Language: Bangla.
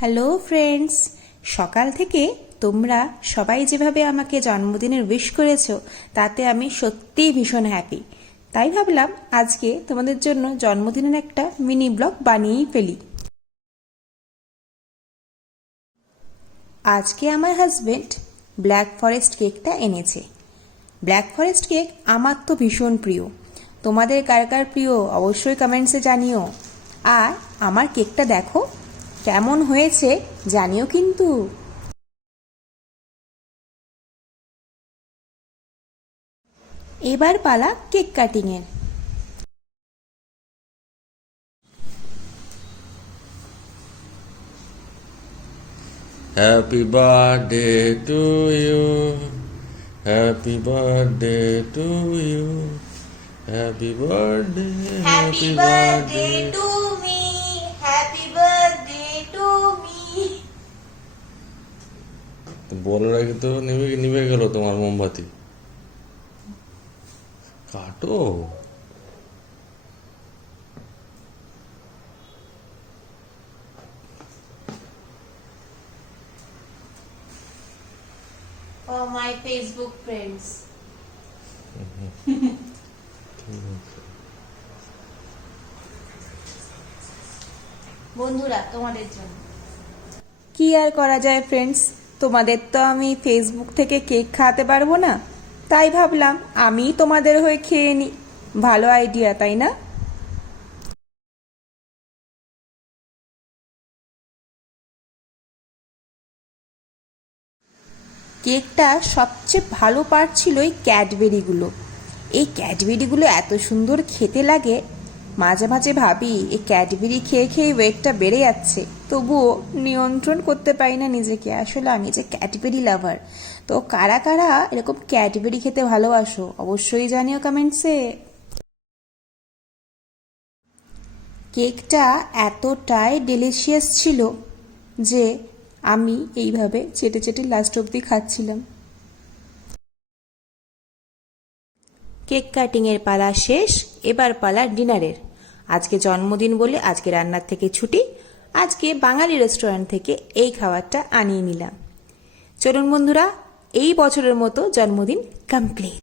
হ্যালো ফ্রেন্ডস, সকাল থেকে তোমরা সবাই যেভাবে আমাকে জন্মদিনের উইশ করেছো তাতে আমি সত্যিই ভীষণ হ্যাপি। তাই ভাবলাম আজকে তোমাদের জন্য জন্মদিনের একটা মিনি ব্লগ বানিয়েই ফেলি। আজকে আমার হাজবেন্ড ব্ল্যাক ফরেস্ট কেকটা এনেছে। ব্ল্যাক ফরেস্ট কেক আমার তো ভীষণ প্রিয়। তোমাদের কার কার প্রিয় অবশ্যই কমেন্টসে জানিও। আর আমার কেকটা দেখো কেমন হয়েছে জানিও কিন্তু। এবার পালা কেক কাটিং এর। Happy birthday to you. Happy birthday to you. Happy birthday. Happy birthday to me. Happy birthday to me. বলার আগে তো নিভে গেল তোমার মোমবাতি। কাটো। For my Facebook friends. বন্ধুরা তোমাদের জন্য। কি আর করা যায় ফ্রেন্ডস, তোমাদের তো আমি ফেসবুক থেকে কেক খাওয়াতে পারবো না, তাই ভাবলাম আমি তোমাদের হয়ে খেয়ে নিই। ভালো আইডিয়া, তাই না? কেকটা সবচেয়ে ভালো পার্ট ছিল এই ক্যাডবেরিগুলো। এই ক্যাডবেরিগুলো এত সুন্দর খেতে লাগে, মাঝে মাঝে ভাবি এই ক্যাডবেরি খেয়ে খেয়ে ওয়েটটা বেড়ে যাচ্ছে, তবুও নিয়ন্ত্রণ করতে পারি না নিজেকে। আসলে আমি যে ক্যাডবেরি লাভার। তো কারা কারা এরকম ক্যাডবেরি খেতে ভালোবাসো অবশ্যই জানিও কমেন্টসে। কেকটা এতটাই ডেলিশিয়াস ছিল যে আমি এইভাবে চেটে চেটে লাস্ট অবধি খাচ্ছিলাম। কেক কাটিংয়ের পালা শেষ, এবার পালা ডিনারের। আজকে জন্মদিন বলে আজকে রান্নার থেকে ছুটি। আজকে বাঙালি রেস্টুরেন্ট থেকে এই খাবারটা আনিয়ে নিলাম। চলুন বন্ধুরা, এই বছরের মতো জন্মদিন কমপ্লিট।